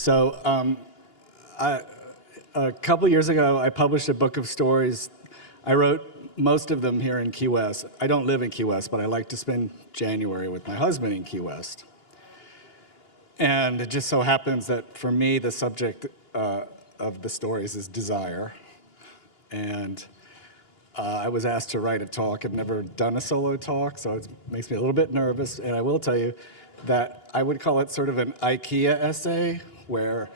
So a couple years ago, I published a book of stories. I wrote most of them here in Key West. I don't live in Key West, but I like to spend January with my husband in Key West. And it just so happens that for me, the subject of the stories is desire. And I was asked to write a talk. I've never done a solo talk, so it makes me a little bit nervous. And I will tell you that I would call it sort of an IKEA essay, where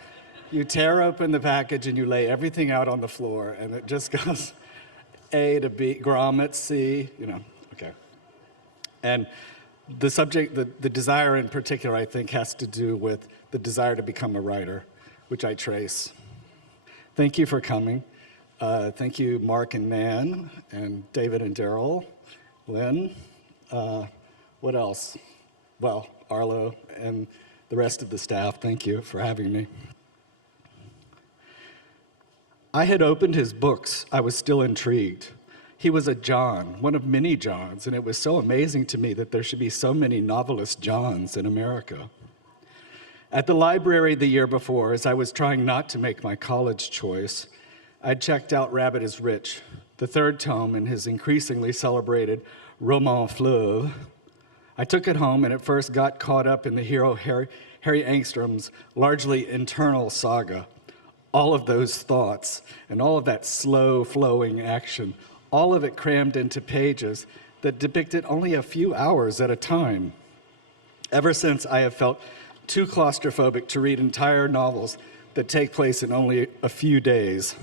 you tear open the package and you lay everything out on the floor, and it just goes A to B, grommet, C, okay. And the subject, the desire in particular, I think, has to do with the desire to become a writer, which I trace. Thank you for coming. Thank you, Mark and Nan, and David and Daryl, Lynn. What else? Well, Arlo and the rest of the staff, thank you for having me. I had opened his books. I was still intrigued. He was a John, one of many Johns, and it was so amazing to me that there should be so many novelist Johns in America. At the library the year before, as I was trying not to make my college choice, I'd checked out Rabbit is Rich, the third tome in his increasingly celebrated roman fleuve. I took it home and at first got caught up in the hero Harry Angstrom's largely internal saga. All of those thoughts and all of that slow flowing action, all of it crammed into pages that depicted only a few hours at a time. Ever since, I have felt too claustrophobic to read entire novels that take place in only a few days.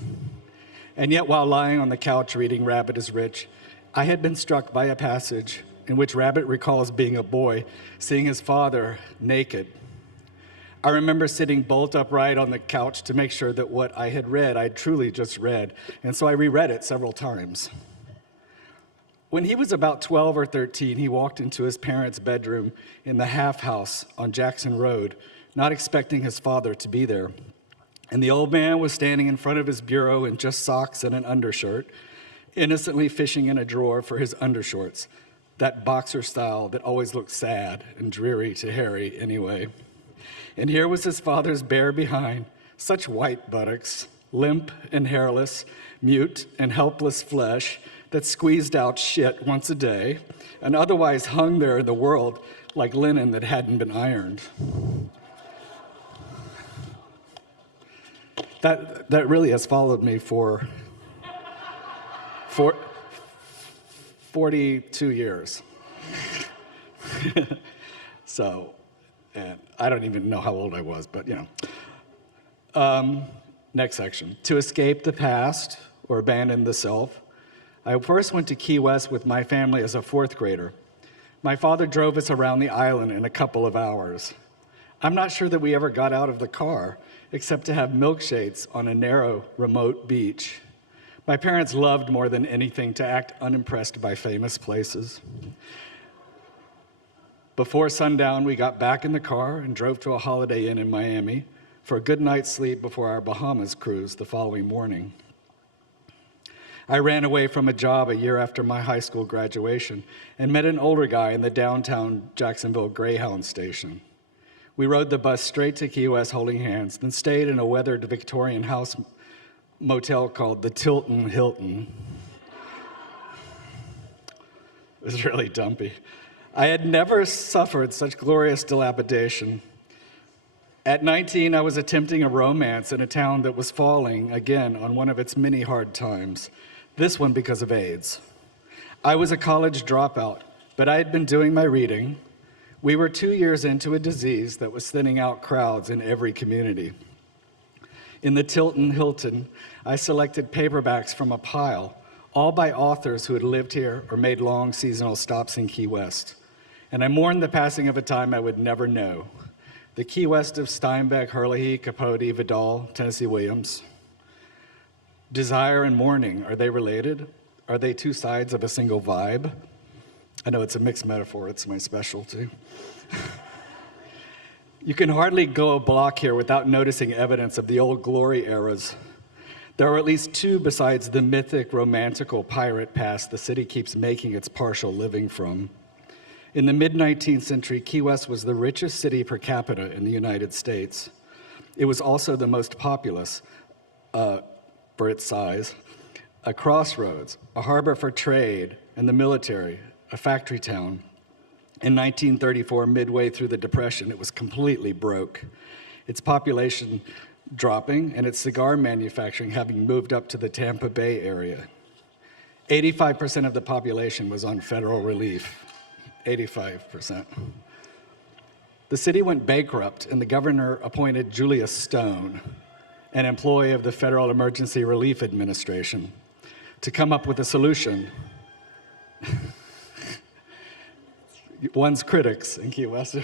And yet, while lying on the couch reading Rabbit is Rich, I had been struck by a passage in which Rabbit recalls being a boy, seeing his father naked. I remember sitting bolt upright on the couch to make sure that what I had read, I'd truly just read, and so I reread it several times. When he was about 12 or 13, he walked into his parents' bedroom in the half house on Jackson Road, not expecting his father to be there. And the old man was standing in front of his bureau in just socks and an undershirt, innocently fishing in a drawer for his undershorts, that boxer style that always looked sad and dreary to Harry anyway. And here was his father's bare behind, such white buttocks, limp and hairless, mute and helpless flesh that squeezed out shit once a day and otherwise hung there in the world like linen that hadn't been ironed. That really has followed me for 42 years. So, and I don't even know how old I was, but Next section. To escape the past or abandon the self, I first went to Key West with my family as a fourth grader. My father drove us around the island in a couple of hours. I'm not sure that we ever got out of the car, except to have milkshakes on a narrow, remote beach. My parents loved more than anything to act unimpressed by famous places. Before sundown, we got back in the car and drove to a Holiday Inn in Miami for a good night's sleep before our Bahamas cruise the following morning. I ran away from a job a year after my high school graduation and met an older guy in the downtown Jacksonville Greyhound station. We rode the bus straight to Key West holding hands, then stayed in a weathered Victorian house motel called the Tilton Hilton. It was really dumpy. I had never suffered such glorious dilapidation. At 19, I was attempting a romance in a town that was falling again on one of its many hard times, this one because of AIDS. I was a college dropout, but I had been doing my reading. We were 2 years into a disease that was thinning out crowds in every community. In the Tilton Hilton, I selected paperbacks from a pile, all by authors who had lived here or made long seasonal stops in Key West. And I mourned the passing of a time I would never know. The Key West of Steinbeck, Herlihy, Capote, Vidal, Tennessee Williams. Desire and mourning, are they related? Are they two sides of a single vibe? I know it's a mixed metaphor, it's my specialty. You can hardly go a block here without noticing evidence of the old glory eras. There are at least two besides the mythic, romantical pirate past the city keeps making its partial living from. In the mid-19th century, Key West was the richest city per capita in the United States. It was also the most populous for its size, a crossroads, a harbor for trade and the military, a factory town. In 1934, midway through the Depression, it was completely broke. Its population dropping and its cigar manufacturing having moved up to the Tampa Bay area. 85% of the population was on federal relief. 85%. The city went bankrupt, and the governor appointed Julius Stone, an employee of the Federal Emergency Relief Administration, to come up with a solution. One's critics in Key West,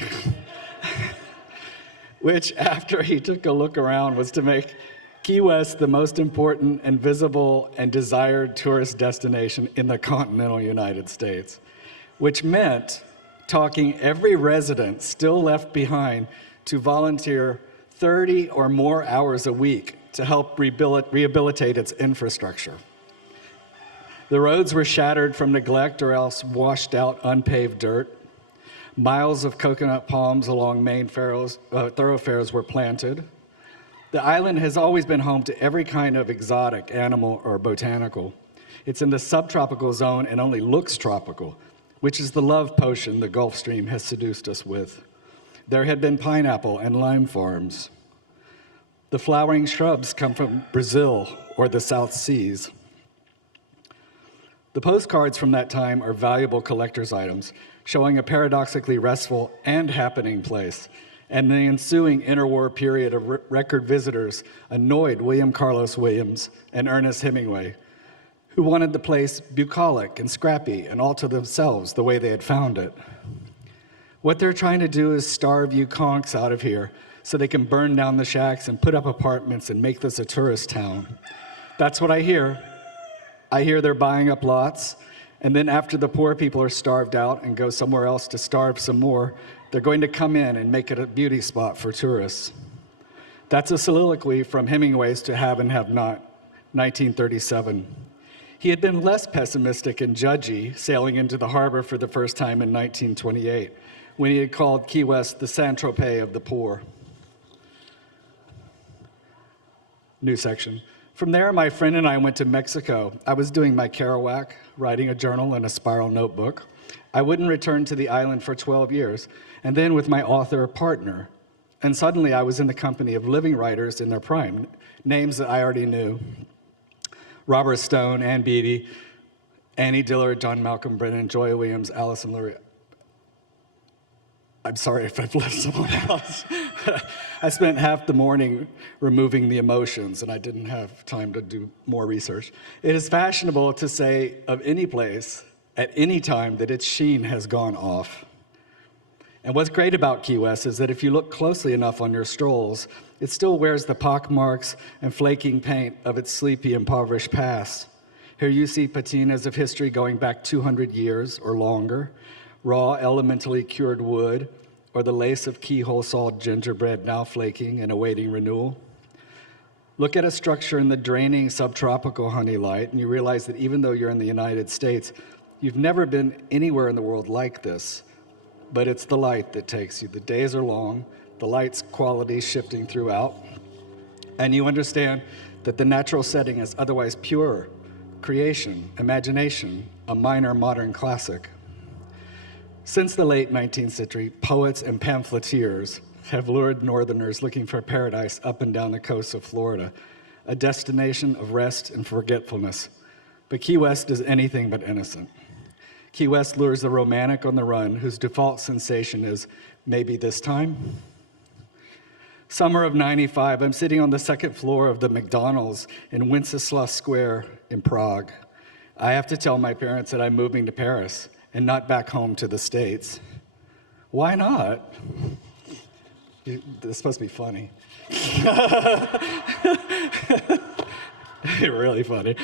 which, after he took a look around, was to make Key West the most important and visible and desired tourist destination in the continental United States, which meant talking every resident still left behind to volunteer 30 or more hours a week to help rehabilitate its infrastructure. The roads were shattered from neglect or else washed out unpaved dirt. Miles of coconut palms along main thoroughfares were planted. The island has always been home to every kind of exotic animal or botanical. It's in the subtropical zone and only looks tropical, which is the love potion the Gulf Stream has seduced us with. There had been pineapple and lime farms. The flowering shrubs come from Brazil or the South Seas. The postcards from that time are valuable collector's items, showing a paradoxically restful and happening place. And the ensuing interwar period of record visitors annoyed William Carlos Williams and Ernest Hemingway, who wanted the place bucolic and scrappy and all to themselves the way they had found it. What they're trying to do is starve you conks out of here so they can burn down the shacks and put up apartments and make this a tourist town. That's what I hear. I hear they're buying up lots, and then after the poor people are starved out and go somewhere else to starve some more, they're going to come in and make it a beauty spot for tourists. That's a soliloquy from Hemingway's To Have and Have Not, 1937. He had been less pessimistic and judgy sailing into the harbor for the first time in 1928, when he had called Key West the Saint-Tropez of the poor. New section. From there, my friend and I went to Mexico. I was doing my Kerouac, writing a journal in a spiral notebook. I wouldn't return to the island for 12 years, and then with my author partner. And suddenly I was in the company of living writers in their prime, names that I already knew. Robert Stone, Ann Beattie, Annie Dillard, John Malcolm Brennan, Joy Williams, Allison Lurie. I'm sorry if I've left someone else. I spent half the morning removing the emotions, and I didn't have time to do more research. It is fashionable to say of any place, at any time, that its sheen has gone off. And what's great about Key West is that if you look closely enough on your strolls, it still wears the pockmarks and flaking paint of its sleepy, impoverished past. Here you see patinas of history going back 200 years or longer, raw, elementally cured wood, or the lace of keyhole-sawed gingerbread now flaking and awaiting renewal. Look at a structure in the draining subtropical honey light, and you realize that even though you're in the United States, you've never been anywhere in the world like this, but it's the light that takes you. The days are long, the light's quality shifting throughout, and you understand that the natural setting is otherwise pure, creation, imagination, a minor modern classic. Since the late 19th century, poets and pamphleteers have lured northerners looking for paradise up and down the coast of Florida, a destination of rest and forgetfulness. But Key West is anything but innocent. Key West lures the romantic on the run, whose default sensation is, maybe this time? Summer of '95, I'm sitting on the second floor of the McDonald's in Wenceslas Square in Prague. I have to tell my parents that I'm moving to Paris and not back home to the States. Why not? This is supposed to be funny. Really funny.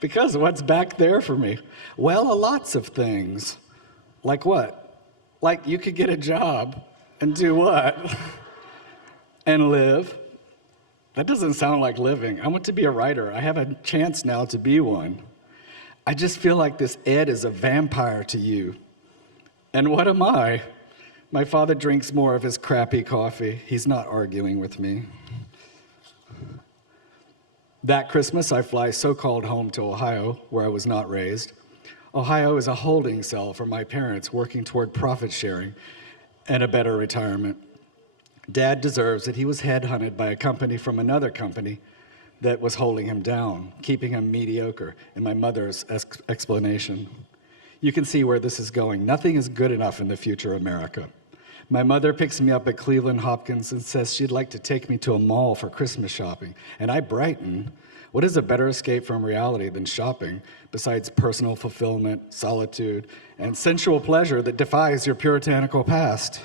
Because what's back there for me? Well, lots of things. Like what? Like you could get a job and do what? And live. That doesn't sound like living. I want to be a writer. I have a chance now to be one. I just feel like this Ed is a vampire to you. And what am I? My father drinks more of his crappy coffee. He's not arguing with me. That Christmas, I fly so-called home to Ohio, where I was not raised. Ohio is a holding cell for my parents working toward profit sharing and a better retirement. Dad deserves it. He was headhunted by a company from another company that was holding him down, keeping him mediocre, in my mother's explanation. You can see where this is going. Nothing is good enough in the future America. My mother picks me up at Cleveland Hopkins and says she'd like to take me to a mall for Christmas shopping. And I brighten. What is a better escape from reality than shopping, besides personal fulfillment, solitude, and sensual pleasure that defies your puritanical past?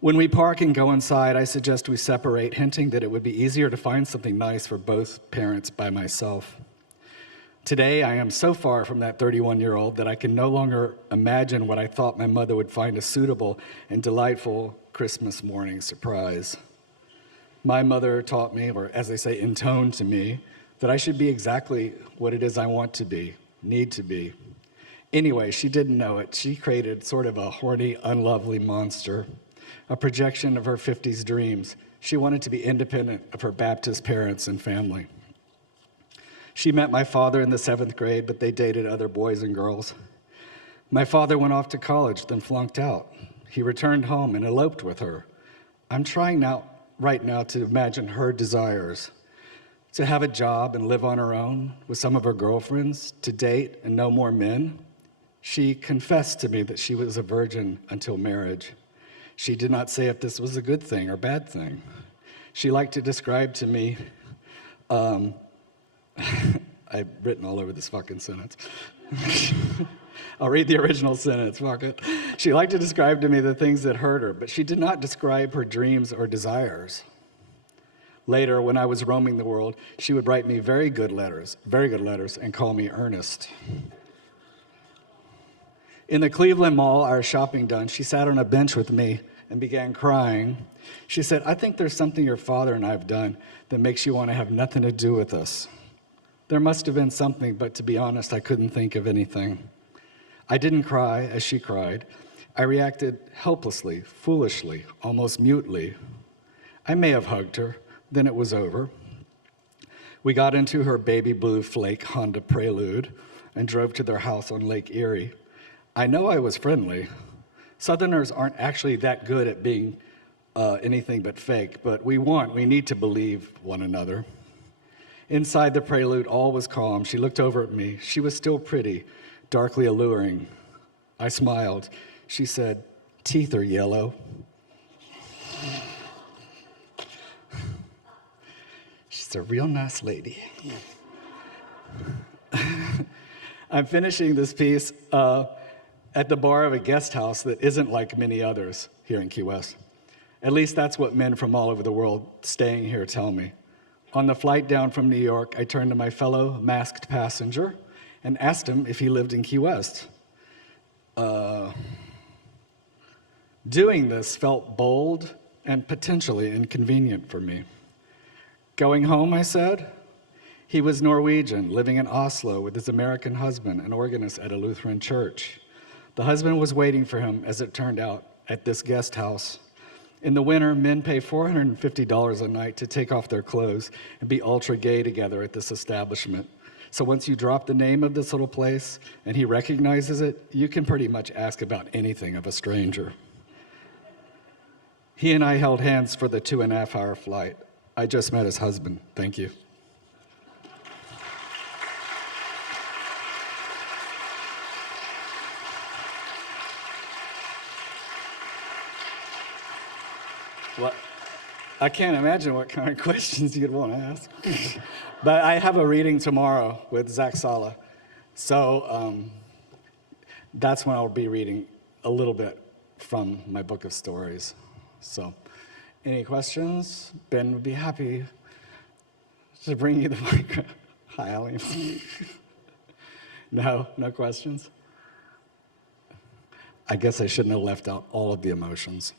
When we park and go inside, I suggest we separate, hinting that it would be easier to find something nice for both parents by myself. Today, I am so far from that 31-year-old that I can no longer imagine what I thought my mother would find a suitable and delightful Christmas morning surprise. My mother taught me, or as they say, intoned to me, that I should be exactly what it is I want to be, need to be. Anyway, she didn't know it. She created sort of a horny, unlovely monster, a projection of her 50s dreams. She wanted to be independent of her Baptist parents and family. She met my father in the 7th grade, but they dated other boys and girls. My father went off to college, then flunked out. He returned home and eloped with her. I'm trying right now to imagine her desires. To have a job and live on her own with some of her girlfriends, to date and know more men. She confessed to me that she was a virgin until marriage. She did not say if this was a good thing or bad thing. She liked to describe to me, I've written all over this fucking sentence. I'll read the original sentence, fuck it. She liked to describe to me the things that hurt her, but she did not describe her dreams or desires. Later, when I was roaming the world, she would write me very good letters, and call me Ernest. In the Cleveland Mall, our shopping done, she sat on a bench with me and began crying. She said, I think there's something your father and I have done that makes you want to have nothing to do with us. There must have been something, but to be honest, I couldn't think of anything. I didn't cry as she cried. I reacted helplessly, foolishly, almost mutely. I may have hugged her, then it was over. We got into her baby blue flake Honda Prelude and drove to their house on Lake Erie. I know I was friendly. Southerners aren't actually that good at being anything but fake, but we need to believe one another. Inside the Prelude, all was calm. She looked over at me. She was still pretty, darkly alluring. I smiled. She said, teeth are yellow. She's a real nice lady. I'm finishing this piece at the bar of a guest house that isn't like many others here in Key West. At least that's what men from all over the world staying here tell me. On the flight down from New York, I turned to my fellow masked passenger and asked him if he lived in Key West. Doing this felt bold and potentially inconvenient for me. Going home, I said. He was Norwegian, living in Oslo with his American husband, an organist at a Lutheran church. The husband was waiting for him, as it turned out, at this guest house. In the winter, men pay $450 a night to take off their clothes and be ultra gay together at this establishment. So once you drop the name of this little place and he recognizes it, you can pretty much ask about anything of a stranger. He and I held hands for the 2.5-hour flight. I just met his husband. Thank you. Well, I can't imagine what kind of questions you'd want to ask. But I have a reading tomorrow with Zach Sala. So that's when I'll be reading a little bit from my book of stories. So any questions? Ben would be happy to bring you the mic. Hi, Allie. No questions? I guess I shouldn't have left out all of the emotions.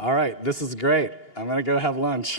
All right, this is great. I'm gonna go have lunch.